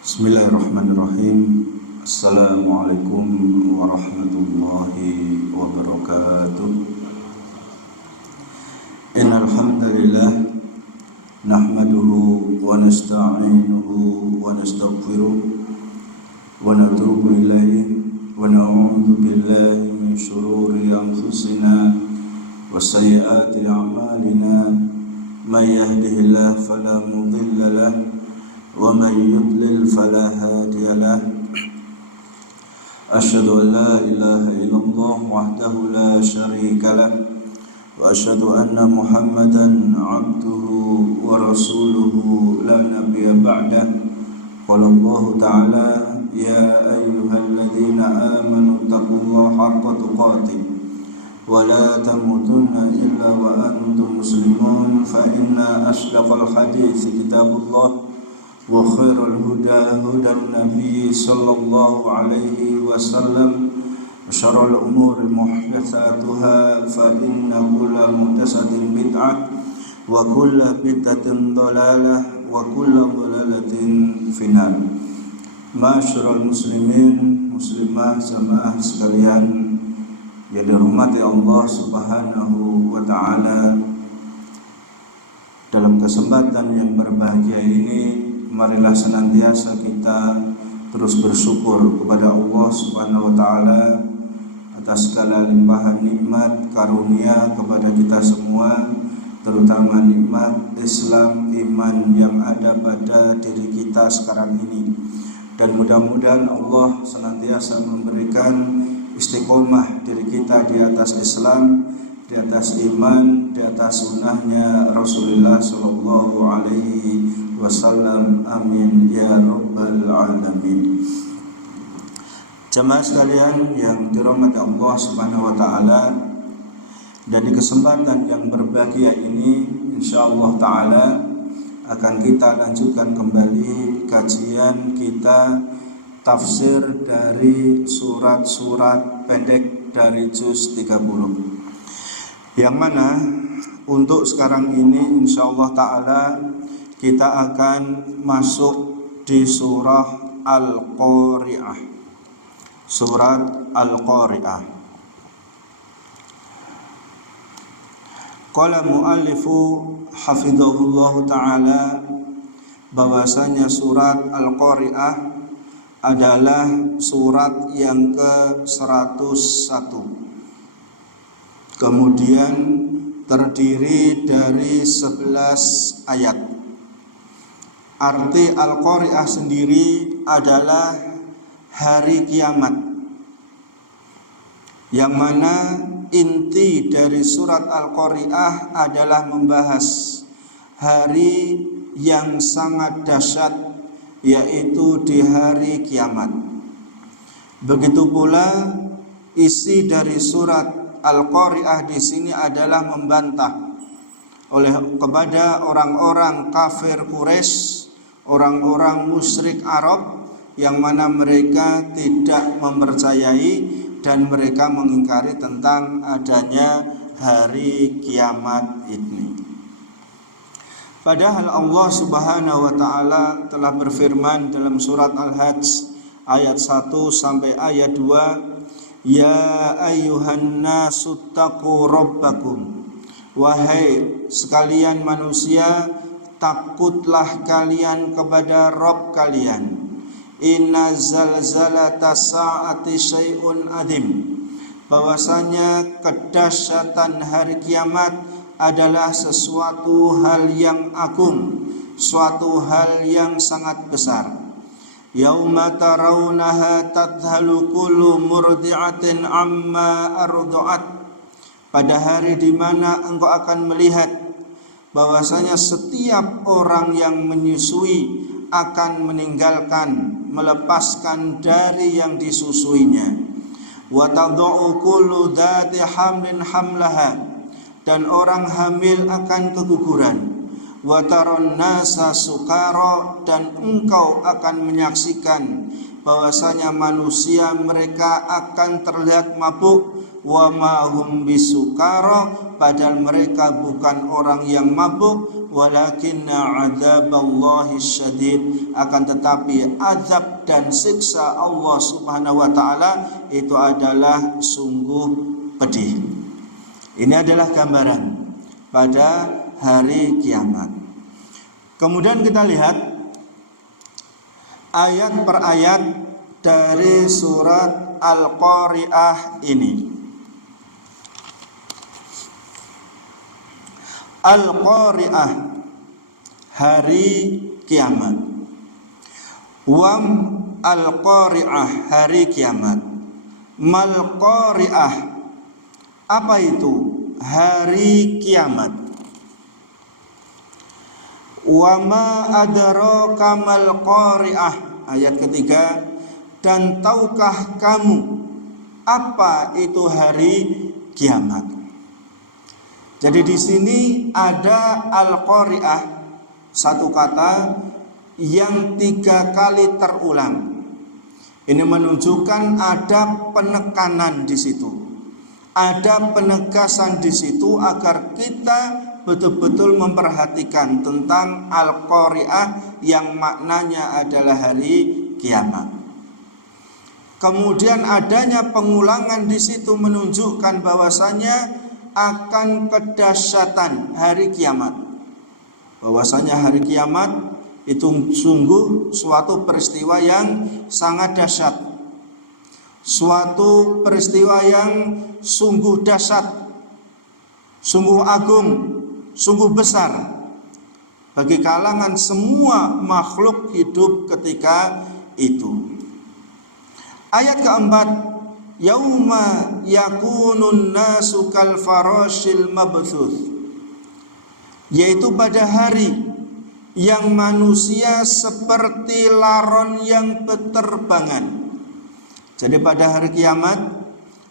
Bismillahirrahmanirrahim. Assalamualaikum warahmatullahi wabarakatuh. Innal hamdalillah nahmaduhu wa nasta'inuhu wa nastaghfiruh wa natubu ilaihi wa na'udzu billahi min shururi anfusina wa sayyiati a'malina. May yahdihillahu fala mudilla lahu wa man yudlil fala hadiya lahu. Asyhadu an la ilaha illallah wahdahu la syarika lahu wa asyhadu anna Muhammadan abduhu wa rasuluhu la nabiyya ba'dah. Qala Allah ta'ala ya ayyuhalladzina amanu taqullaha haqqa tuqatih wa la tamutunna illa wa antum muslimun. Fa inna asdaqal hadithi kitabullah wa khairul huda hudan nabiy sallallahu alaihi wasallam wa syarrul umuri muhdatsatuha fa inna kulla muhdatsatin bid'ah wa kulla bid'atin dhalalah wa kulla dhalalatin finnar. Masyarul muslimin muslimah jamaah sekalian yang dirahmati Allah Subhanahu wa taala, dalam kesempatan yang berbahagia ini marilah senantiasa kita terus bersyukur kepada Allah Subhanahu wa taala atas segala limpahan nikmat karunia kepada kita semua, terutama nikmat Islam, iman yang ada pada diri kita sekarang ini. Dan mudah-mudahan Allah senantiasa memberikan istiqomah diri kita di atas Islam, di atas iman, di atas sunnahnya Rasulullah sallallahu alaihi wasallam. Amin ya rabbal alamin. Jamaah sekalian yang dirahmati Allah Subhanahu wa taala, dan di kesempatan yang berbahagia ini insyaallah taala akan kita lanjutkan kembali kajian kita tafsir dari surat-surat pendek dari juz 30, yang mana untuk sekarang ini insyaallah ta'ala kita akan masuk di surah Al-Qari'ah. Surat Al-Qari'ah. Qala mu'allifu hafidhahullahu ta'ala, bahwasanya surat Al-Qari'ah adalah surat yang ke-101. Kemudian terdiri dari 11 ayat. Arti Al-Qari'ah sendiri adalah hari kiamat, yang mana inti dari surat Al-Qari'ah adalah membahas hari yang sangat dahsyat, yaitu di hari kiamat. Begitu pula isi dari surat Al-Qari'ah di sini adalah membantah kepada orang-orang kafir Quraisy, orang-orang musyrik Arab, yang mana mereka tidak mempercayai dan mereka mengingkari tentang adanya hari kiamat ini. Padahal Allah Subhanahu wa taala telah berfirman dalam surat Al-Hajj ayat 1 sampai ayat 2, ya ayyuhan nasu taqu rabbakum, wahai sekalian manusia, takutlah kalian kepada Rabb kalian. Inna zalzalata sa'ati syai'un adzim, bahwasanya kedahsyatan hari kiamat adalah sesuatu hal yang agung, suatu hal yang sangat besar. Yauma tarawunaha tadhalu kullu murdi'atin amma arda'at, pada hari di mana engkau akan melihat bahwasanya setiap orang yang menyusui akan meninggalkan, melepaskan dari yang disusuinya. Wa tad'u kullu dzati hamlin hamlaha, dan orang hamil akan keguguran. Wa taron nasa sukara, dan engkau akan menyaksikan bahwasanya manusia mereka akan terlihat mabuk. Wa ma hum bisukara, padahal mereka bukan orang yang mabuk. walakinna adzaballahi syadid, akan tetapi azab dan siksa Allah Subhanahu wa taala itu adalah sungguh pedih. Ini adalah gambaran pada hari kiamat. Kemudian kita lihat ayat per ayat dari surat Al-Qari'ah ini. Al-Qari'ah, hari kiamat. Wam Al-Qari'ah, hari kiamat. Mal Qari'ah, apa itu hari kiamat? Wa ma adraka mal qari'ah, ayat ketiga, dan tahukah kamu apa itu hari kiamat? Jadi di sini ada al-qari'ah, satu kata yang 3 kali terulang. Ini menunjukkan ada penekanan di situ, ada penegasan di situ agar kita betul-betul memperhatikan tentang Al-Qari'ah yang maknanya adalah hari kiamat. Kemudian adanya pengulangan di situ menunjukkan bahwasanya akan kedahsyatan hari kiamat. Bahwasanya hari kiamat itu sungguh suatu peristiwa yang sangat dahsyat. Suatu peristiwa yang sungguh dahsyat, sungguh agung, sungguh besar bagi kalangan semua makhluk hidup ketika itu. Ayat keempat, yauma yakunun nasu kal farashil mabthuth, yaitu pada hari yang manusia seperti laron yang berterbangan. Jadi pada hari kiamat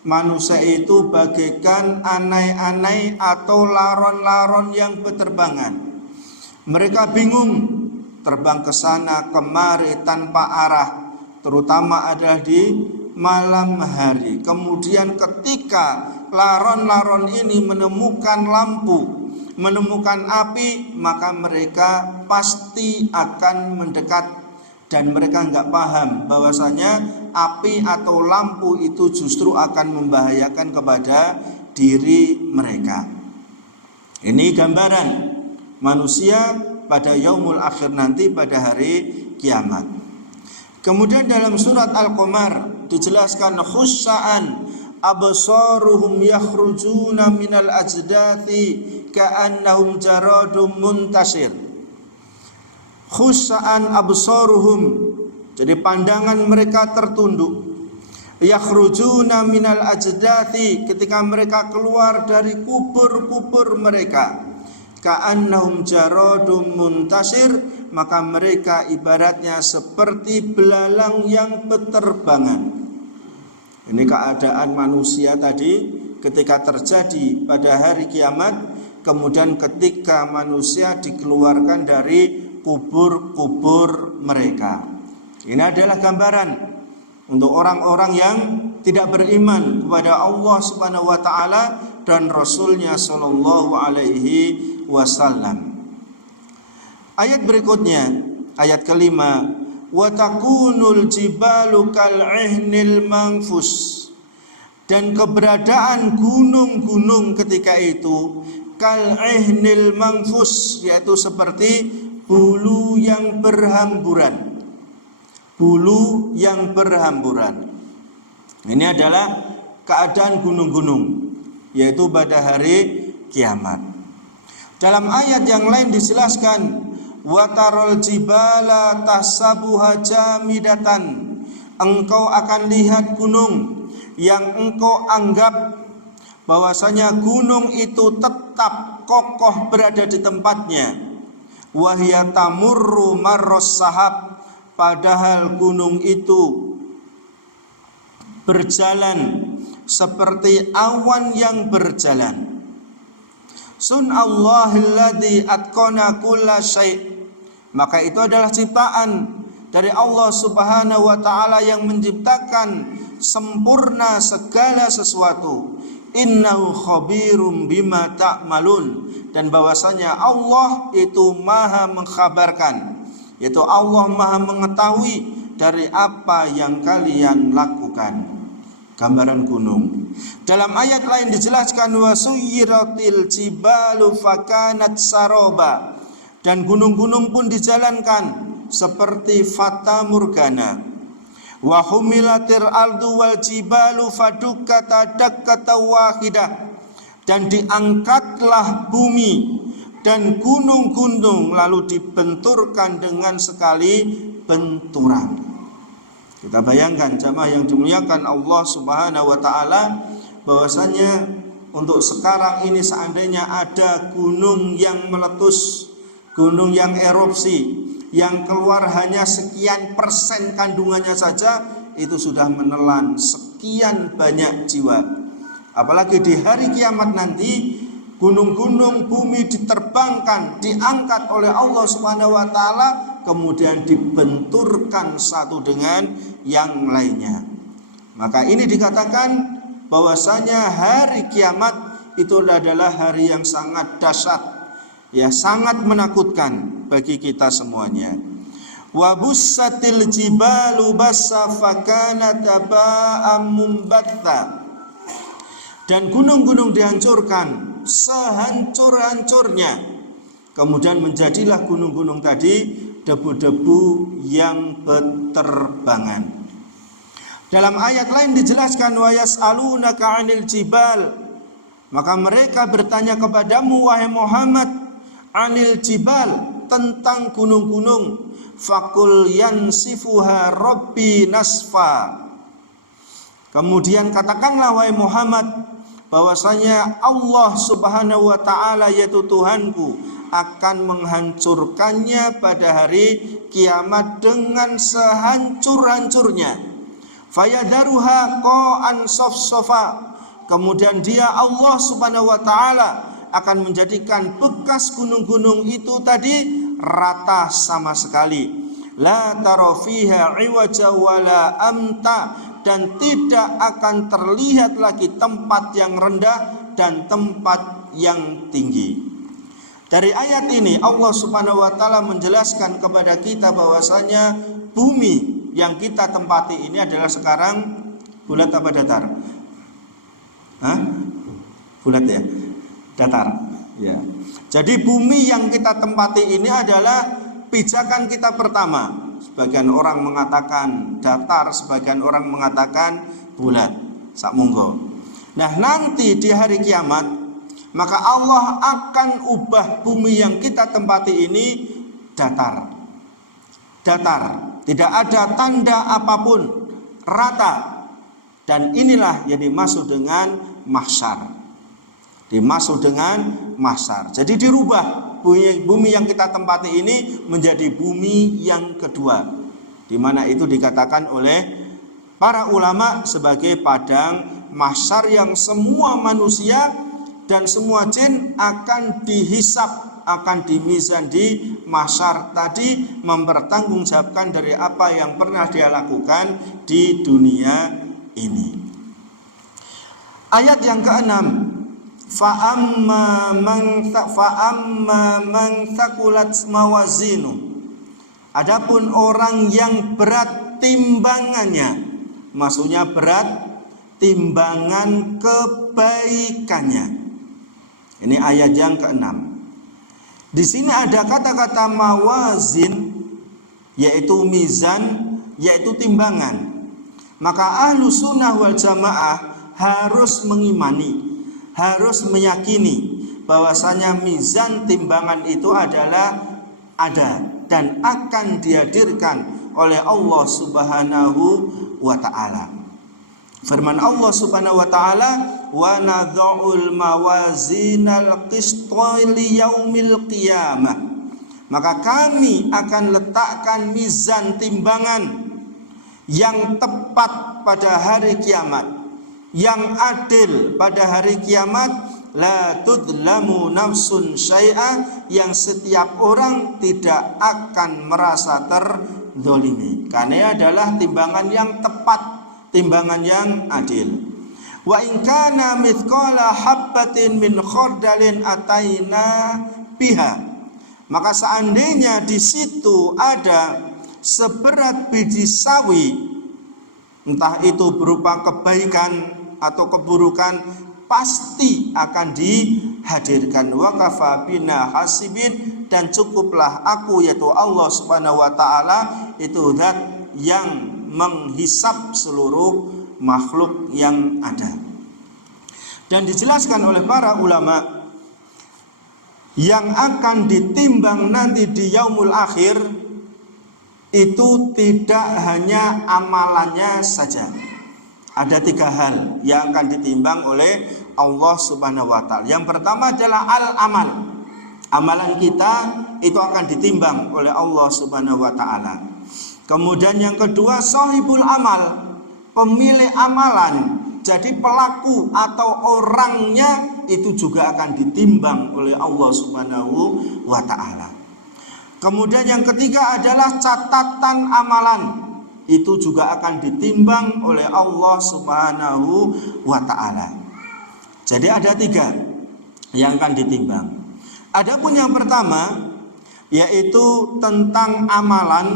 manusia itu bagaikan anai-anai atau laron-laron yang berterbangan. Mereka bingung terbang ke sana kemari tanpa arah, terutama adalah di malam hari. Kemudian ketika laron-laron ini menemukan lampu, menemukan api, maka mereka pasti akan mendekat. Dan mereka nggak paham bahwasanya api atau lampu itu justru akan membahayakan kepada diri mereka. Ini gambaran manusia pada yaumul akhir nanti, pada hari kiamat. Kemudian dalam surat Al-Qamar dijelaskan khussa'an absaruhum yakhrujuna minal ajdathi ka'annahum jaradum muntasir. Khussa'an absaruhum, jadi pandangan mereka tertunduk. Yakhrujuna minal ajdathi, ketika mereka keluar dari kubur-kubur mereka. Ka'annahum jaradum muntasir, maka mereka ibaratnya seperti belalang yang berterbangan. Ini keadaan manusia tadi ketika terjadi pada hari kiamat. Kemudian ketika manusia dikeluarkan dari kubur-kubur mereka. Ini adalah gambaran untuk orang-orang yang tidak beriman kepada Allah Subhanahu wa taala dan Rasulnya sallallahu alaihi wasallam. Ayat berikutnya, ayat kelima, wa takunul jibalu kal'ihnil manfus, dan keberadaan gunung-gunung ketika itu kal'ihnil manfus, yaitu seperti bulu yang berhamburan. Bulu yang berhamburan. Ini adalah keadaan gunung-gunung, yaitu pada hari kiamat. Dalam ayat yang lain dijelaskan, watarol jibala tahsabuha jamidatan, engkau akan lihat gunung yang engkau anggap bahwasanya gunung itu tetap kokoh berada di tempatnya. Wahya tamurru marros sahab, padahal gunung itu berjalan seperti awan yang berjalan. Sun'allahilladzi atqana kulla syai', maka itu adalah ciptaan dari Allah Subhanahu wa taala yang menciptakan sempurna segala sesuatu. innahu khabirum bima ta'malun, dan bahwasanya Allah itu maha mengkhabarkan, yaitu Allah maha mengetahui dari apa yang kalian lakukan. Gambaran gunung. Dalam ayat lain dijelaskan wasuyiratil jibalu fakanat saroba, dan gunung-gunung pun dijalankan seperti fata morgana. Wa humilatir ardu wal jibalu fadukkata dakkata wahidah, dan diangkatlah bumi dan gunung-gunung lalu dibenturkan dengan sekali benturan. Kita bayangkan jamaah yang dimuliakan Allah Subhanahu wa taala, bahwasanya untuk sekarang ini seandainya ada gunung yang meletus, gunung yang erupsi, yang keluar hanya sekian persen kandungannya saja, itu sudah menelan sekian banyak jiwa. Apalagi di hari kiamat nanti, gunung-gunung bumi diterbangkan, diangkat oleh Allah Subhanahu wa taala, kemudian dibenturkan satu dengan yang lainnya. Maka ini dikatakan bahwasanya hari kiamat itu adalah hari yang sangat dahsyat, ya, sangat menakutkan bagi kita semuanya. Wa bussatil jibalu bassa fakanat aba'am mumbatta, dan gunung-gunung dihancurkan sehancur-hancurnya, kemudian menjadilah gunung-gunung tadi debu-debu yang berterbangan. Dalam ayat lain dijelaskan wa yas'alunaka 'anil jibal, maka mereka bertanya kepadamu wahai Muhammad, 'anil jibal, tentang gunung-gunung, faqul yansifuha rabbi nasfa, kemudian katakanlah wahai Muhammad bahwasanya Allah Subhanahu wa taala yaitu Tuhanku akan menghancurkannya pada hari kiamat dengan sehancur-hancurnya. Fayadharuha qa'an safsafa, kemudian dia Allah Subhanahu wa taala akan menjadikan bekas gunung-gunung itu tadi rata sama sekali. La tara fiha iwaja wala amta, dan tidak akan terlihat lagi tempat yang rendah dan tempat yang tinggi. Dari ayat ini Allah Subhanahu wa taala menjelaskan kepada kita bahwasanya bumi yang kita tempati ini adalah sekarang bulat apa datar? Bulat ya? Datar. Ya. Jadi bumi yang kita tempati ini adalah pijakan kita pertama. Sebagian orang mengatakan datar, sebagian orang mengatakan bulat. Sak monggo. Nah, nanti di hari kiamat, maka Allah akan ubah bumi yang kita tempati ini datar. Datar, tidak ada tanda apapun, rata. Dan inilah yang dimaksud dengan mahsyar. Dimaksud dengan mahsyar. Jadi dirubah bumi yang kita tempati ini menjadi bumi yang kedua, di mana itu dikatakan oleh para ulama sebagai padang mahsyar yang semua manusia dan semua jin akan dihisap, akan dimizan di mahsyar tadi, mempertanggungjawabkan dari apa yang pernah dia lakukan di dunia ini. Ayat yang ke-6, Fa'amma man thaqulat mawazinu, adapun orang yang berat timbangannya, maksudnya berat timbangan kebaikannya. Ini ayat yang ke-6. Di sini ada kata-kata mawazin, yaitu mizan, yaitu timbangan. Maka ahlu sunnah wal jamaah harus mengimani, harus meyakini bahwasanya mizan timbangan itu adalah ada dan akan dihadirkan oleh Allah Subhanahu wa taala. Firman Allah Subhanahu wa taala, wa nadha'ul mawazinal qista li yaumil qiyamah, maka kami akan letakkan mizan timbangan yang tepat pada hari kiamat, yang adil pada hari kiamat, la tudlamu nafsun syai'a, yang setiap orang tidak akan merasa terzalimi, karena adalah timbangan yang tepat, timbangan yang adil. Wa in kana mithqala habbatin min khardalin ataina biha. Maka seandainya di situ ada seberat biji sawi, entah itu berupa kebaikan atau keburukan, pasti akan dihadirkan. Wa kafa bina hasibin, dan cukuplah aku, yaitu Allah Subhanahu wa taala, itu zat yang menghisap seluruh makhluk yang ada. Dan dijelaskan oleh para ulama, yang akan ditimbang nanti di yaumul akhir itu tidak hanya amalannya saja. Ada 3 hal yang akan ditimbang oleh Allah Subhanahu wa taala. Yang pertama adalah al-amal. Amalan kita itu akan ditimbang oleh Allah Subhanahu wa taala. Kemudian yang kedua, sahibul amal, pemilik amalan. Jadi pelaku atau orangnya itu juga akan ditimbang oleh Allah Subhanahu wa taala. Kemudian yang ketiga adalah catatan amalan, itu juga akan ditimbang oleh Allah Subhanahu wa taala. Jadi ada 3 yang akan ditimbang. Adapun yang pertama yaitu tentang amalan,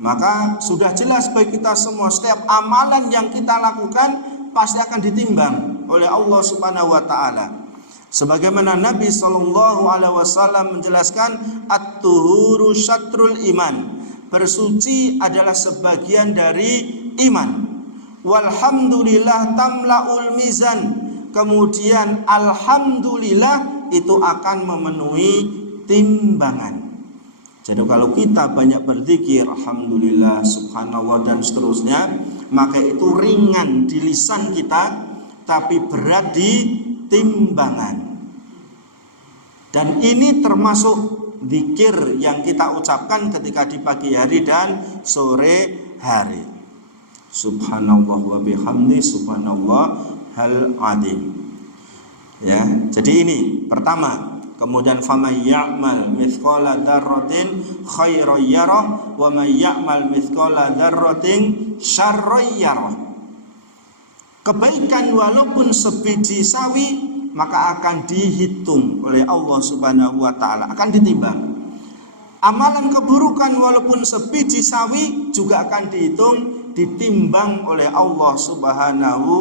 maka sudah jelas bagi kita semua, setiap amalan yang kita lakukan pasti akan ditimbang oleh Allah Subhanahu wa taala. Sebagaimana Nabi sallallahu alaihi wasallam menjelaskan, at-tuhuru syatrul iman, bersuci adalah sebagian dari iman. Walhamdulillah tamlaul mizan, kemudian alhamdulillah itu akan memenuhi timbangan. Jadi kalau kita banyak berzikir, alhamdulillah, subhanallah dan seterusnya, maka itu ringan di lisan kita, tapi berat di timbangan. Dan ini termasuk zikir yang kita ucapkan ketika di pagi hari dan sore hari. Subhanallah wa bihamdi subhanallah hal adim. Ya, jadi ini pertama. Kemudian faman ya'mal mithqala dzarratin khairan yarah wa man ya'mal mithqala dzarratin syarran yarah. Kebaikan walaupun sebiji sawi, maka akan dihitung oleh Allah Subhanahu wa taala, akan ditimbang. Amalan keburukan walaupun sebiji sawi juga akan dihitung, ditimbang oleh Allah Subhanahu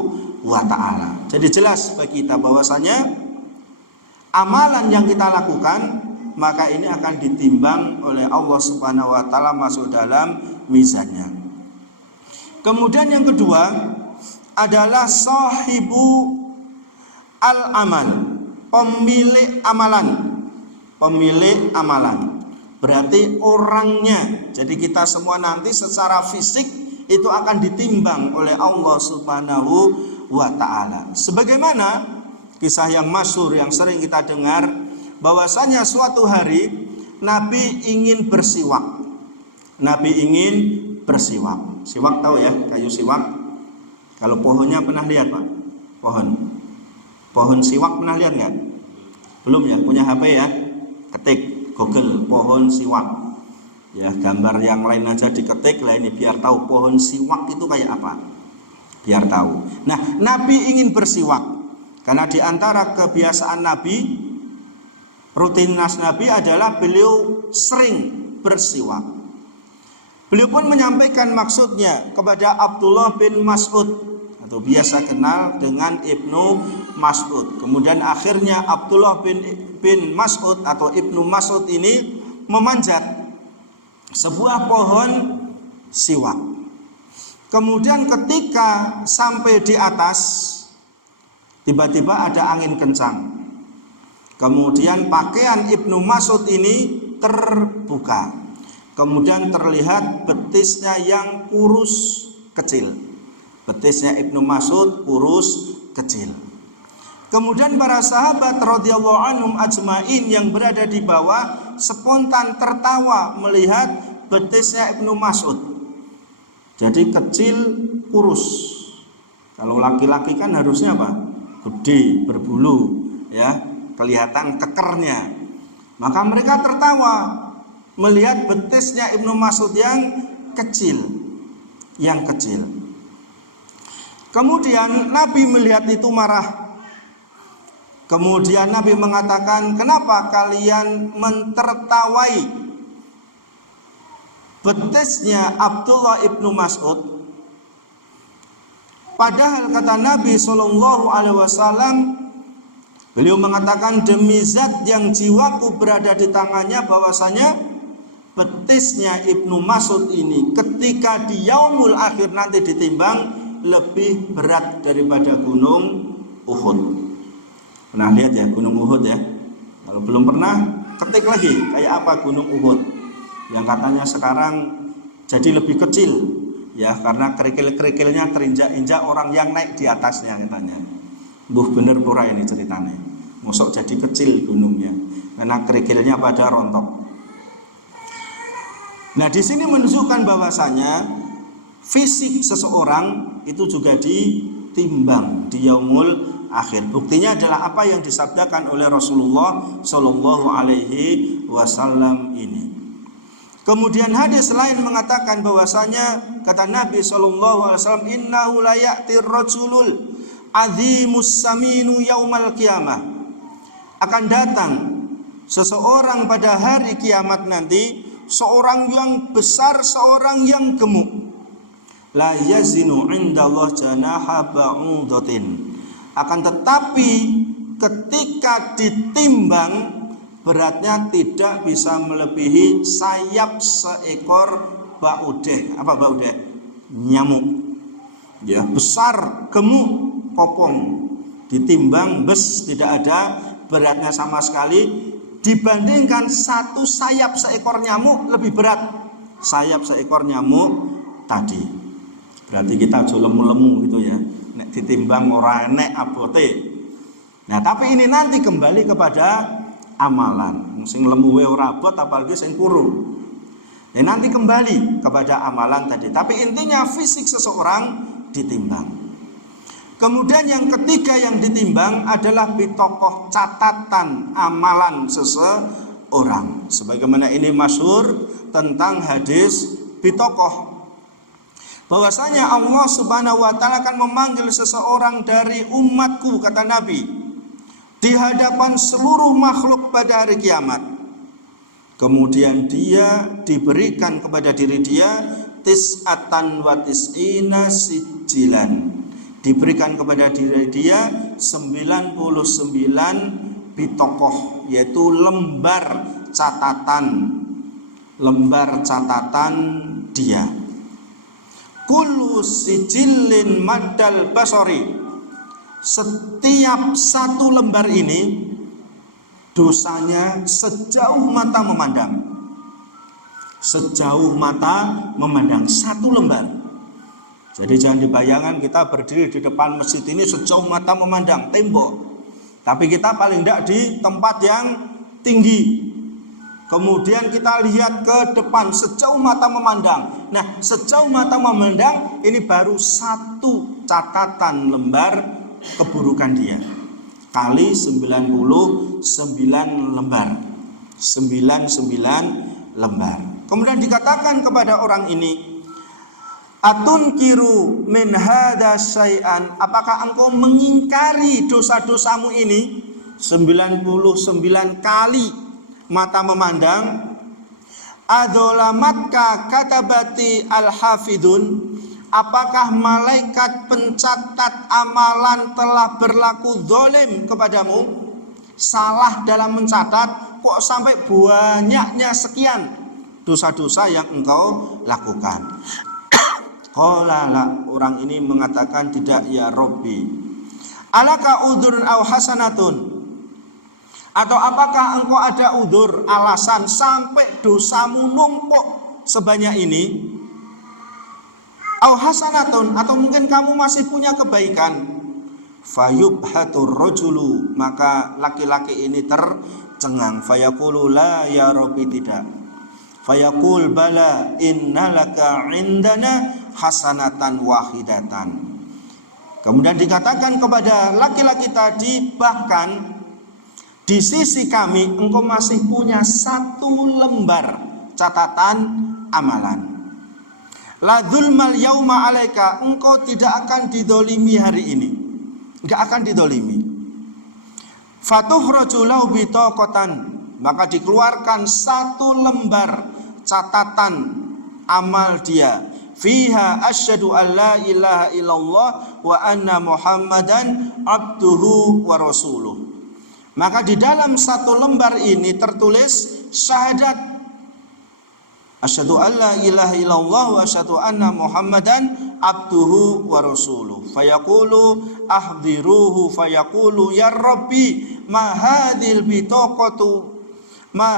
wa taala. Jadi jelas bagi kita bahwasanya amalan yang kita lakukan maka ini akan ditimbang oleh Allah Subhanahu wa taala, masuk dalam mizannya. Kemudian yang kedua adalah sahibu al-amal, pemilik amalan. Pemilik amalan berarti orangnya. Jadi kita semua nanti secara fisik itu akan ditimbang oleh Allah Subhanahu wa ta'ala. Sebagaimana kisah yang masyhur yang sering kita dengar, bahwasanya suatu hari Nabi ingin bersiwak. Nabi ingin bersiwak. Siwak tahu ya, kayu siwak. Kalau pohonnya pernah lihat Pak? Pohon siwak pernah lihat nggak? Belum ya, punya HP ya? Ketik Google pohon siwak. Ya, gambar yang lain aja diketik lah ini biar tahu pohon siwak itu kayak apa. Biar tahu. Nah, Nabi ingin bersiwak. Karena di antara kebiasaan Nabi, rutinitas Nabi adalah beliau sering bersiwak. Beliau pun menyampaikan maksudnya kepada Abdullah bin Mas'ud, atau biasa kenal dengan Ibnu Mas'ud. Kemudian akhirnya Abdullah bin Mas'ud atau Ibnu Mas'ud ini memanjat sebuah pohon siwak. Kemudian ketika sampai di atas, tiba-tiba ada angin kencang. Kemudian pakaian Ibnu Mas'ud ini terbuka. Kemudian terlihat betisnya yang kurus kecil. Betisnya Ibnu Mas'ud kurus kecil. Kemudian para sahabat radhiyallahu anhum ajmain yang berada di bawah spontan tertawa melihat betisnya Ibnu Mas'ud. Jadi kecil, kurus. Kalau laki-laki kan harusnya apa? Gede, berbulu, ya, kelihatan kekernya. Maka mereka tertawa melihat betisnya Ibnu Mas'ud yang kecil. Kemudian Nabi melihat itu marah. Kemudian Nabi mengatakan, kenapa kalian mentertawai betisnya Abdullah ibnu Mas'ud? Padahal kata Nabi SAW, beliau mengatakan, demi zat yang jiwaku berada di tangannya, bahwasanya betisnya Ibnu Mas'ud ini ketika di yaumul akhir nanti ditimbang lebih berat daripada gunung Uhud. Pernah lihat ya gunung Uhud ya? Kalau belum pernah, ketik lagi kayak apa gunung Uhud yang katanya sekarang jadi lebih kecil ya, karena kerikil-kerikilnya terinjak-injak orang yang naik di atasnya katanya. Buh bener pura ini ceritanya. Mosok jadi kecil gunungnya karena kerikilnya pada rontok. Nah, di sini menunjukkan bahwasanya fisik seseorang itu juga ditimbang di yaumul akhir. Buktinya adalah apa yang disabdakan oleh Rasulullah Shallallahu Alaihi Wasallam ini. Kemudian hadis lain mengatakan bahwasanya kata Nabi Shallallahu Alaihi Wasallam, innahu la ya'tir rajulul azimus saminu yaumal qiyamah. Akan datang seseorang pada hari kiamat nanti, seorang yang besar, seorang yang gemuk. La yazinu indallah janaha ba'udatin. Akan tetapi ketika ditimbang beratnya tidak bisa melebihi sayap seekor ba'udah. Apa ba'udah? Nyamuk. Ya, besar, gemuk, kopong. Ditimbang bes, tidak ada beratnya sama sekali. Dibandingkan satu sayap seekor nyamuk lebih berat sayap seekor nyamuk tadi. Berarti kita aja lemu-lemu gitu ya. Nek ditimbang ora enek abote. Nah, tapi ini nanti kembali kepada amalan. Sing lemu wae ora abot apalagi sing kuru. Ya nanti kembali kepada amalan tadi. Tapi intinya fisik seseorang ditimbang. Kemudian yang ketiga yang ditimbang adalah bitokoh, catatan amalan seseorang. Sebagaimana ini masyhur tentang hadis bitokoh, bahwasanya Allah Subhanahu wa taala akan memanggil seseorang dari umatku, kata Nabi, di hadapan seluruh makhluk pada hari kiamat. Kemudian dia diberikan kepada diri dia tis'atan wa tis'ina sijilan. Diberikan kepada diri dia 99 bitokoh, yaitu lembar catatan dia. Kullu sijillin maddal basori. Setiap satu lembar ini dosanya sejauh mata memandang. Sejauh mata memandang satu lembar. Jadi jangan dibayangkan kita berdiri di depan masjid ini sejauh mata memandang tembok. Tapi kita paling tidak di tempat yang tinggi. Kemudian kita lihat ke depan sejauh mata memandang. Nah, sejauh mata memandang ini baru satu catatan lembar keburukan dia. Kali 99 lembar. 99 lembar. Kemudian dikatakan kepada orang ini, atunkiru min hada syai'an, apakah engkau mengingkari dosa-dosamu ini? 99 kali mata memandang. Adolamatka katabati al-hafidun, apakah malaikat pencatat amalan telah berlaku zalim kepadamu? Salah dalam mencatat, kok sampai banyaknya sekian dosa-dosa yang engkau lakukan? Qala, orang ini mengatakan, tidak ya Rabbi. Alaka udhurun aw hasanatun, atau apakah engkau ada udzur, alasan sampai dosamu numpuk sebanyak ini? Aw hasanatun, atau mungkin kamu masih punya kebaikan. Fayubhatur rajulu, maka laki-laki ini tercengang. Fayaqulu la ya Rabbi, tidak. Fayaqul bala innalaka indana hasanatan wahidatan. Kemudian dikatakan kepada laki-laki tadi, bahkan di sisi kami engkau masih punya satu lembar catatan amalan. La dzulmal yauma 'alaika, engkau tidak akan didolimi hari ini. Enggak akan didolimi. Fatuhraju lahu bitaqatan, maka dikeluarkan satu lembar catatan amal dia. Fiha asyhadu an la ilaha illallah wa anna muhammadan abduhu wa rasuluh. Maka di dalam satu lembar ini tertulis syahadat asyhadu an la ilaha illallah wa asyhadu anna muhammadan abduhu wa rasuluh. Fayaqulu ahdiruhu fayaqulu ya rabbi ma hadhil bitaqatu ma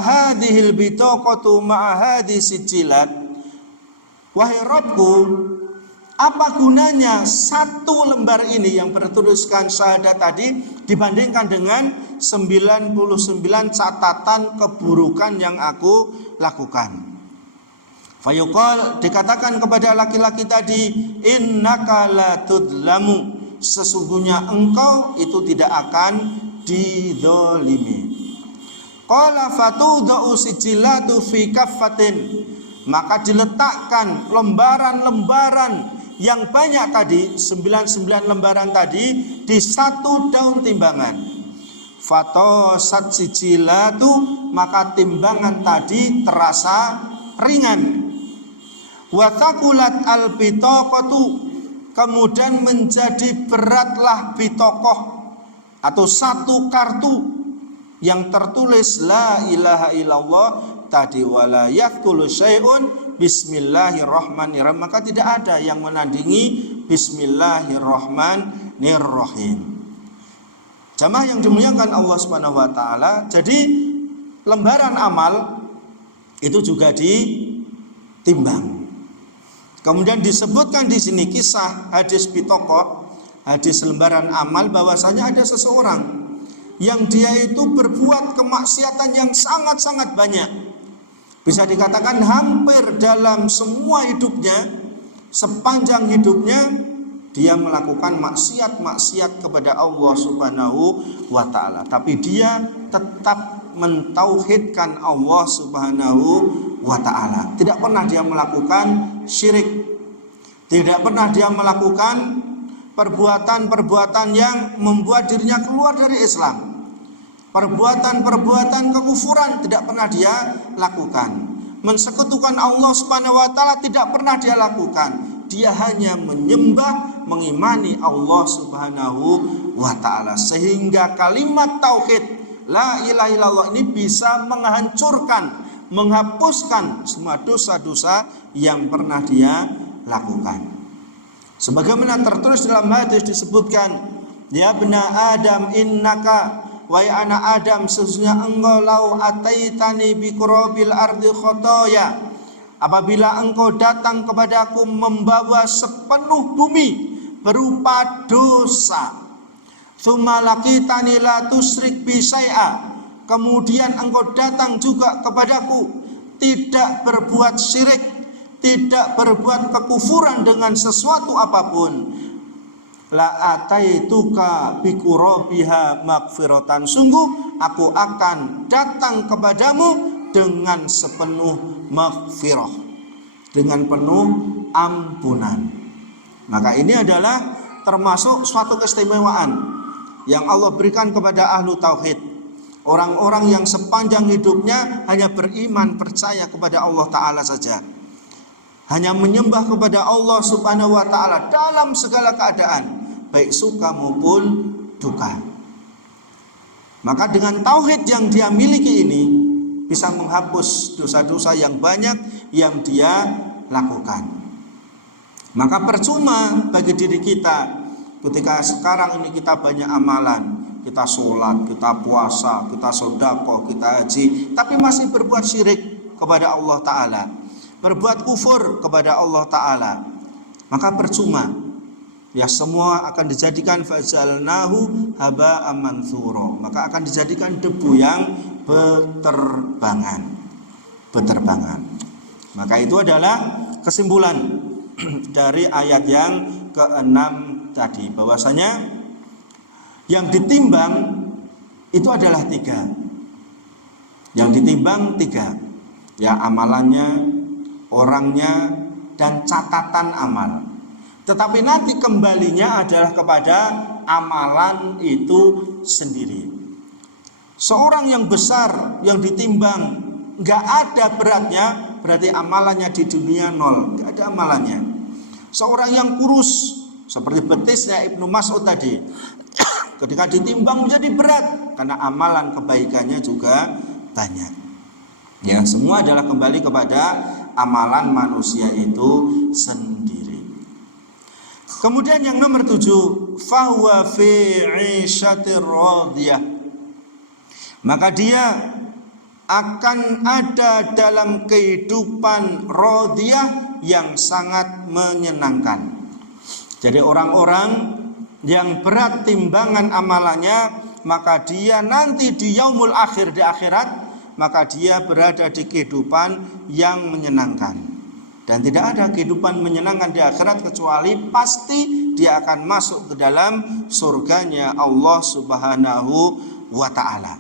hadhi sijilat. Wahai Rabbku, apa gunanya satu lembar ini yang bertuliskan syahadat tadi dibandingkan dengan 99 catatan keburukan yang aku lakukan. Fayuqal, dikatakan kepada laki-laki tadi, innaka la tudlamu, sesungguhnya engkau itu tidak akan didolimi. Qala fatudau sijilatu fi kaffatin, maka diletakkan lembaran-lembaran yang banyak tadi, 99 lembaran tadi, di satu daun timbangan. Fatosat sijilatu, maka timbangan tadi terasa ringan. Watakulat al bitaqatu, kemudian menjadi beratlah bitokoh atau satu kartu yang tertulis la ilaha illallah tadi, wala yaqulu syai'un bismillahirrahmanirrahim, maka tidak ada yang menandingi bismillahirrahmanirrahim. Jamaah yang dimuliakan Allah Subhanahu wa taala, jadi lembaran amal itu juga ditimbang. Kemudian disebutkan di sini kisah hadis bitokoh, hadis lembaran amal, bahwasanya ada seseorang yang dia itu berbuat kemaksiatan yang sangat-sangat banyak. Bisa dikatakan hampir dalam semua hidupnya, sepanjang hidupnya dia melakukan maksiat-maksiat kepada Allah Subhanahu wa taala. Tapi dia tetap mentauhidkan Allah Subhanahu wa taala. Tidak pernah dia melakukan syirik. Tidak pernah dia melakukan perbuatan-perbuatan yang membuat dirinya keluar dari Islam. Perbuatan-perbuatan kekufuran tidak pernah dia lakukan. Mensekutukan Allah Subhanahu wa taala tidak pernah dia lakukan. Dia hanya menyembah, mengimani Allah Subhanahu wa taala, sehingga kalimat tauhid la ilaha illallah ini bisa menghancurkan, menghapuskan semua dosa-dosa yang pernah dia lakukan. Sebagaimana tertulis dalam hadis disebutkan, ya bena Adam innaka, wahai anak Adam, sesungguhnya engkau lau ataitani bi qurabil ardi khotoya, apabila engkau datang kepadaku membawa sepenuh bumi berupa dosa, tsumma laqitani la tusyrik bi syai'a, kemudian engkau datang juga kepadaku tidak berbuat syirik, tidak berbuat kekufuran dengan sesuatu apapun, la ataituka biqurabiha magfiratan, sungguh aku akan datang kepadamu dengan sepenuh magfirah, dengan penuh ampunan. Maka ini adalah termasuk suatu keistimewaan yang Allah berikan kepada ahlu tauhid, orang-orang yang sepanjang hidupnya hanya beriman, percaya kepada Allah Ta'ala saja, hanya menyembah kepada Allah Subhanahu wa taala dalam segala keadaan, baik suka maupun duka. Maka dengan tauhid yang dia miliki ini bisa menghapus dosa-dosa yang banyak yang dia lakukan. Maka percuma bagi diri kita ketika sekarang ini kita banyak amalan, kita sholat, kita puasa, kita sedekah, kita haji, tapi masih berbuat syirik kepada Allah Ta'ala, berbuat kufur kepada Allah Ta'ala, maka percuma. Ya, semua akan dijadikan fajalnahu haba'an mantsura, maka akan dijadikan debu yang berterbangan. Maka itu adalah kesimpulan dari ayat yang ke-6 tadi, bahwasanya yang ditimbang itu adalah 3. Yang ditimbang 3, ya, amalannya, orangnya, dan catatan amal. Tetapi nanti kembalinya adalah kepada amalan itu sendiri. Seorang yang besar yang ditimbang nggak ada beratnya, berarti amalannya di dunia nol, nggak ada amalannya. Seorang yang kurus seperti betisnya Ibnu Mas'ud tadi, ketika ditimbang menjadi berat karena amalan kebaikannya juga banyak. Ya, semua adalah kembali kepada amalan manusia itu sendiri. Kemudian yang nomor 7, fahuwa fi 'isyatir radiyah. Maka dia akan ada dalam kehidupan radiyah yang sangat menyenangkan. Jadi orang-orang yang berat timbangan amalannya, maka dia nanti di yaumul akhir, di akhirat, maka dia berada di kehidupan yang menyenangkan. Dan tidak ada kehidupan menyenangkan di akhirat kecuali pasti dia akan masuk ke dalam surganya Allah Subhanahu wa ta'ala.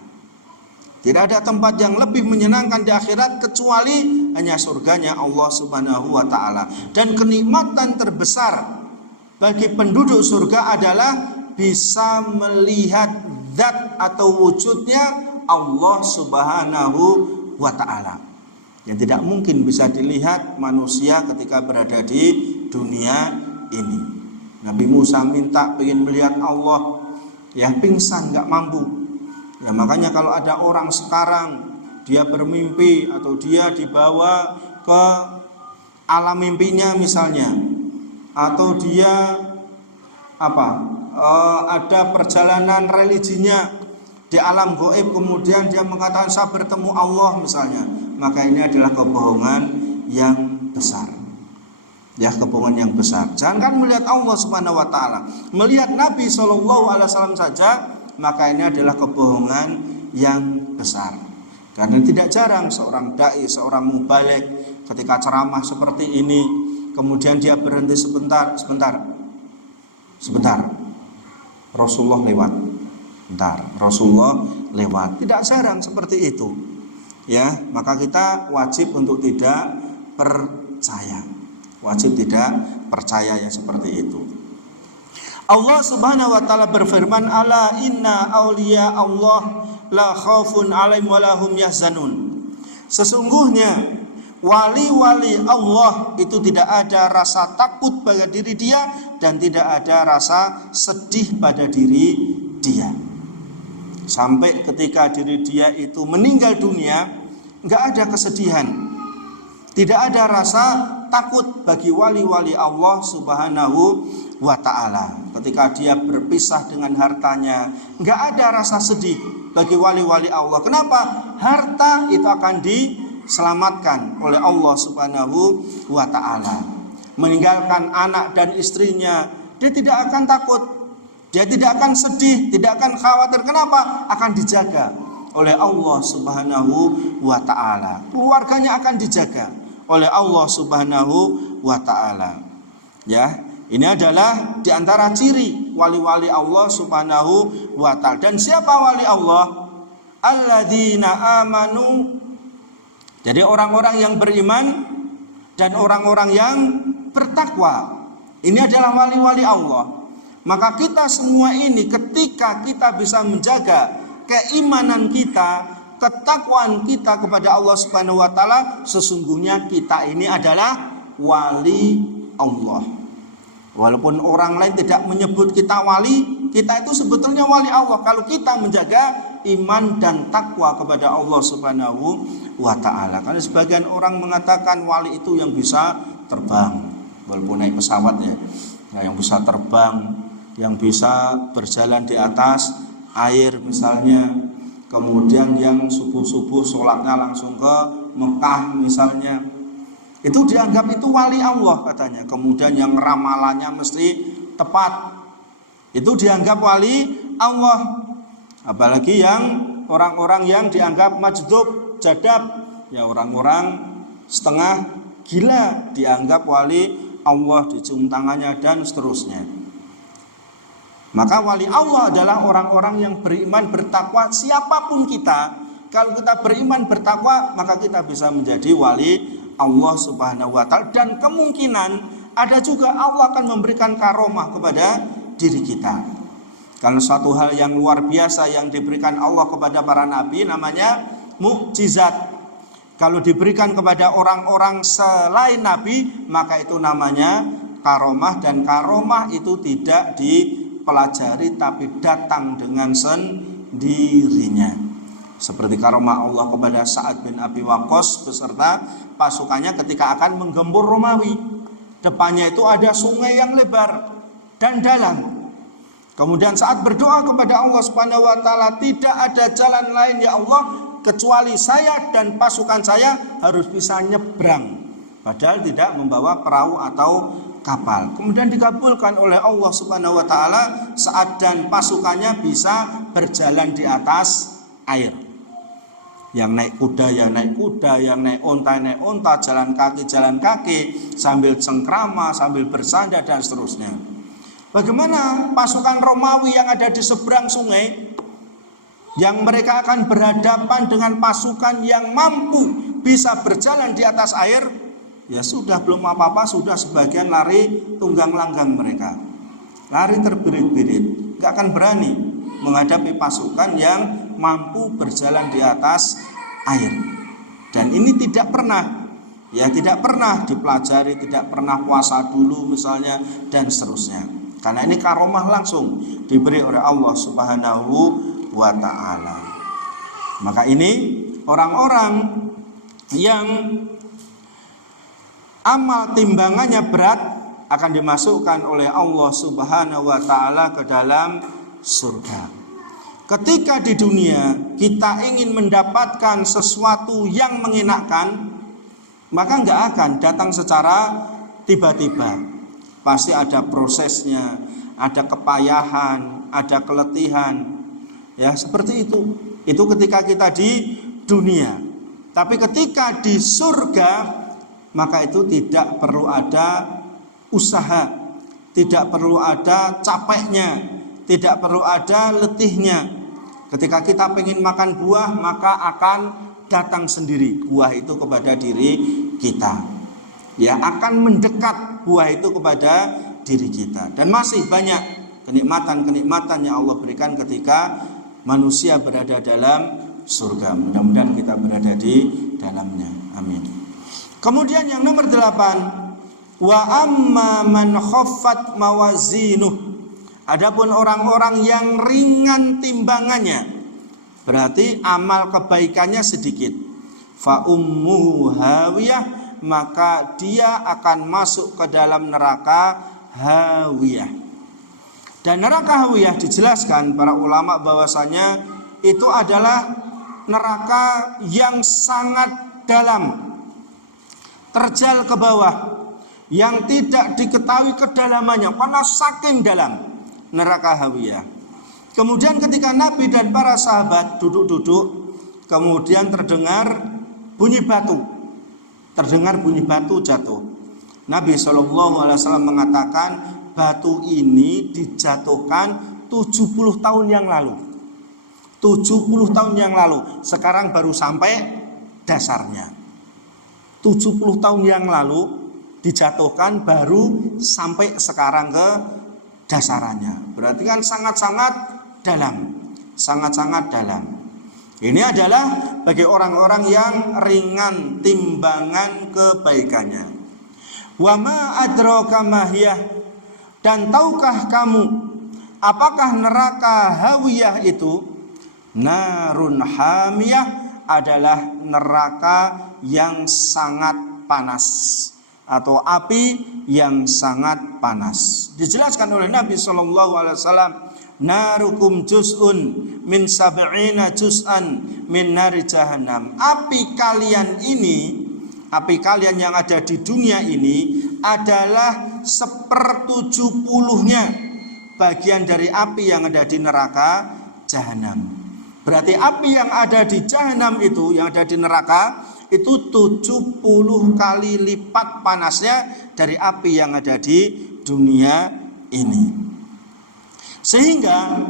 Tidak ada tempat yang lebih menyenangkan di akhirat kecuali hanya surganya Allah Subhanahu wa ta'ala. Dan kenikmatan terbesar bagi penduduk surga adalah bisa melihat zat atau wujudnya Allah Subhanahu wa ta'ala, yang tidak mungkin bisa dilihat manusia ketika berada di dunia ini. Nabi Musa minta ingin melihat Allah, ya pingsan, nggak mampu. Ya makanya kalau ada orang sekarang dia bermimpi atau dia dibawa ke alam mimpinya misalnya, atau dia ada perjalanan religinya di alam gaib, kemudian dia mengatakan saya bertemu Allah misalnya, maka ini adalah kebohongan yang besar. Ya, kebohongan yang besar. Jangan melihat Allah Subhanahu wa ta'ala, melihat Nabi SAW saja, maka ini adalah kebohongan yang besar. Karena tidak jarang seorang dai, seorang mubaligh ketika ceramah seperti ini, kemudian dia berhenti sebentar. Rasulullah lewat. Rasulullah lewat. Tidak jarang seperti itu. Ya, maka kita wajib untuk tidak percaya. Wajib tidak percaya yang seperti itu. Allah Subhanahu wa ta'ala berfirman, ala inna awliya Allah la khaufun alaihim wa lahum yahzanun. Sesungguhnya wali-wali Allah itu tidak ada rasa takut pada diri dia dan tidak ada rasa sedih pada diri dia. Sampai ketika diri dia itu meninggal dunia, enggak ada kesedihan, tidak ada rasa takut bagi wali-wali Allah Subhanahu wa ta'ala. Ketika dia berpisah dengan hartanya, enggak ada rasa sedih bagi wali-wali Allah. Kenapa? Harta itu akan diselamatkan oleh Allah Subhanahu wa ta'ala. Meninggalkan anak dan istrinya, dia tidak akan takut, dia tidak akan sedih, tidak akan khawatir. Kenapa? Akan dijaga oleh Allah Subhanahu wa ta'ala. Keluarganya akan dijaga oleh Allah Subhanahu wa ta'ala. Ya, ini adalah diantara ciri wali-wali Allah Subhanahu wa ta'ala. Dan siapa wali Allah? Alladzina amanu. Jadi orang-orang yang beriman dan orang-orang yang bertakwa. Ini adalah wali-wali Allah. Maka kita semua ini ketika kita bisa menjaga keimanan kita, ketakwaan kita kepada Allah Subhanahu wa ta'ala, sesungguhnya kita ini adalah wali Allah. Walaupun orang lain tidak menyebut kita wali, kita itu sebetulnya wali Allah kalau kita menjaga iman dan takwa kepada Allah Subhanahu wa ta'ala. Karena sebagian orang mengatakan wali itu yang bisa terbang, walaupun naik pesawat ya, yang bisa terbang, yang bisa berjalan di atas air misalnya, kemudian yang subuh-subuh sholatnya langsung ke Mekah misalnya, itu dianggap itu wali Allah katanya. Kemudian yang ramalannya mesti tepat, itu dianggap wali Allah. Apalagi yang orang-orang yang dianggap majdub, jadab, ya orang-orang setengah gila dianggap wali Allah, dicium tangannya dan seterusnya. Maka wali Allah adalah orang-orang yang beriman bertakwa. Siapapun kita, kalau kita beriman bertakwa, maka kita bisa menjadi wali Allah Subhanahu wa ta'ala, dan kemungkinan ada juga Allah akan memberikan karomah kepada diri kita. Karena suatu hal yang luar biasa yang diberikan Allah kepada para nabi namanya mukjizat. Kalau diberikan kepada orang-orang selain nabi, maka itu namanya karomah, dan karomah itu tidak dipelajari tapi datang dengan sendirinya. Seperti karomah Allah kepada Sa'ad bin Abi Waqqas beserta pasukannya ketika akan menggempur Romawi. Depannya itu ada sungai yang lebar dan dalam. Kemudian saat berdoa kepada Allah Subhanahu wa ta'ala, tidak ada jalan lain ya Allah kecuali saya dan pasukan saya harus bisa nyebrang, padahal tidak membawa perahu atau kapal. Kemudian dikabulkan oleh Allah Subhanahu wa ta'ala, Sa'ad dan pasukannya bisa berjalan di atas air. Yang naik kuda ya naik kuda, yang naik onta, jalan kaki, sambil cengkrama, sambil bersandar dan seterusnya. Bagaimana pasukan Romawi yang ada di seberang sungai, yang mereka akan berhadapan dengan pasukan yang mampu bisa berjalan di atas air? Ya sudah, belum apa-apa, sudah sebagian lari tunggang langgang mereka, lari terbirit-birit, gak akan berani menghadapi pasukan yang mampu berjalan di atas air. Dan ini tidak pernah dipelajari, tidak pernah puasa dulu misalnya, dan seterusnya. Karena ini karomah langsung diberi oleh Allah Subhanahu wa ta'ala. Maka ini orang-orang yang amal timbangannya berat akan dimasukkan oleh Allah Subhanahu wa ta'ala ke dalam surga. Ketika di dunia kita ingin mendapatkan sesuatu yang mengenakan, maka nggak akan datang secara tiba-tiba. Pasti ada prosesnya, ada kepayahan, ada keletihan. Ya, seperti itu. Itu ketika kita di dunia. Tapi ketika di surga, maka itu tidak perlu ada usaha, tidak perlu ada capeknya, tidak perlu ada letihnya. Ketika kita ingin makan buah, maka akan datang sendiri buah itu kepada diri kita. Ya, akan mendekat buah itu kepada diri kita. Dan masih banyak kenikmatan-kenikmatan yang Allah berikan ketika manusia berada dalam surga. Mudah-mudahan kita berada di dalamnya. Amin. Kemudian yang nomor 8, wa amma man khaffat mawazinuh. Adapun orang-orang yang ringan timbangannya, berarti amal kebaikannya sedikit, fa ummuhu hawiyah, maka dia akan masuk ke dalam neraka hawiyah. Dan neraka hawiyah dijelaskan para ulama bahwasanya itu adalah neraka yang sangat dalam, terjal ke bawah, yang tidak diketahui kedalamannya karena saking dalam neraka hawiyah. Kemudian ketika Nabi dan para sahabat duduk-duduk, kemudian terdengar bunyi batu jatuh. Nabi SAW mengatakan batu ini dijatuhkan 70 tahun yang lalu. 70 tahun yang lalu, sekarang baru sampai dasarnya. 70 tahun yang lalu dijatuhkan, baru sampai sekarang ke dasarannya. Berarti kan sangat-sangat dalam, sangat-sangat dalam. Ini adalah bagi orang-orang yang ringan timbangan kebaikannya. Wa ma adraka mahiyah, dan tahukah kamu apakah neraka hawiyah itu? Narun hamiyah, adalah neraka yang sangat panas, atau api yang sangat panas. Dijelaskan oleh Nabi SAW, narukum juz'un min sab'ina juz'an min nari jahannam. Api kalian yang ada di dunia ini adalah 1/70-nya bagian dari api yang ada di neraka jahanam. Berarti api yang ada di jahanam itu, yang ada di neraka itu 70 kali lipat panasnya dari api yang ada di dunia ini. Sehingga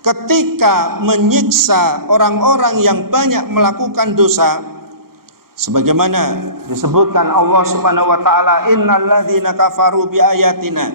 ketika menyiksa orang-orang yang banyak melakukan dosa, Sebagaimana disebutkan Allah Subhanahu wa taala, innalladzina kafaru biayatina,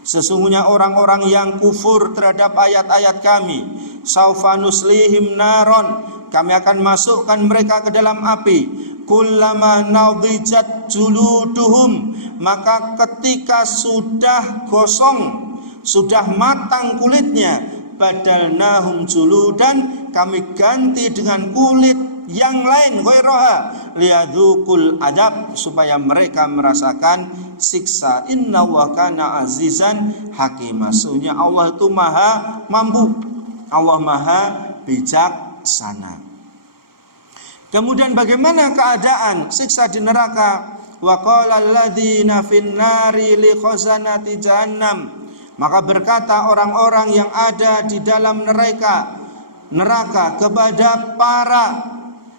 sesungguhnya orang-orang yang kufur terhadap ayat-ayat kami, saufa nuslihim naron, kami akan masukkan mereka ke dalam api, kullama nadijat juluduhum, maka ketika sudah gosong, sudah matang kulitnya, badalnahum juludan, kami ganti dengan kulit yang lain, ghairaha, liyadzukul adab, supaya mereka merasakan siksa. Innallaha kana azizan hakima, sesungguhnya Allah itu maha mampu, Allah maha bijaksana. Kemudian bagaimana keadaan siksa di neraka? Wa qala alladzina finnari li khazanati jahannam, maka berkata orang-orang yang ada di dalam neraka kepada para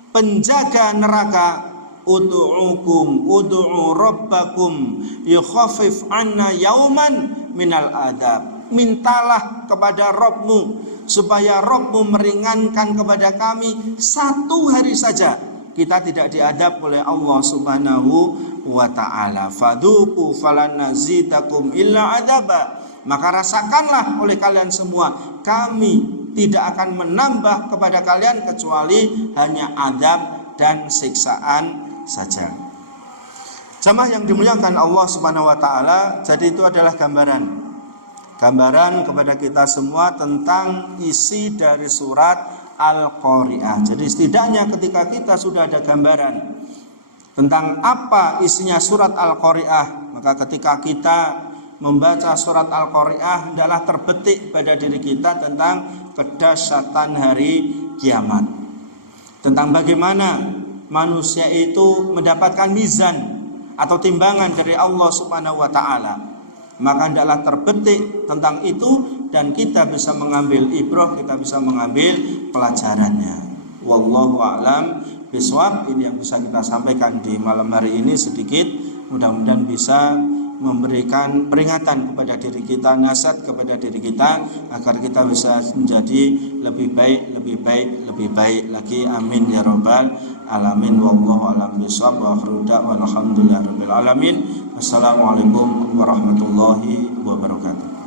penjaga neraka, ud'u rabbakum yukhaffif anna yauman minal adab, mintalah kepada Rabbmu supaya Rabbmu meringankan kepada kami satu hari saja kita tidak diadab oleh Allah Subhanahu wa ta'ala. Fadhuku falan nazidakum illa adaba, maka rasakanlah oleh kalian semua, kami tidak akan menambah kepada kalian kecuali hanya adab dan siksaan saja. Jamaah yang dimuliakan Allah Subhanahu wa taala, jadi itu adalah gambaran kepada kita semua tentang isi dari surat Al-Qari'ah. Jadi setidaknya ketika kita sudah ada gambaran tentang apa isinya surat Al-Qari'ah, maka ketika kita membaca surat Al-Qari'ah hendaklah terbetik pada diri kita tentang kedahsyatan hari kiamat, tentang bagaimana manusia itu mendapatkan mizan atau timbangan dari Allah Subhanahu wa taala. Maka hendaklah terbetik tentang itu dan kita bisa mengambil ibrah, kita bisa mengambil pelajarannya. Wallahu a'lam bishawab. Ini yang bisa kita sampaikan di malam hari ini sedikit, mudah-mudahan bisa memberikan peringatan kepada diri kita, nasihat kepada diri kita agar kita bisa menjadi lebih baik lagi. Amin ya rabbal alamin. Wallahu a'lam bishawab. Wa akhiru da'wana alhamdulillahirabbil alamin. Wassalamualaikum warahmatullahi wabarakatuh.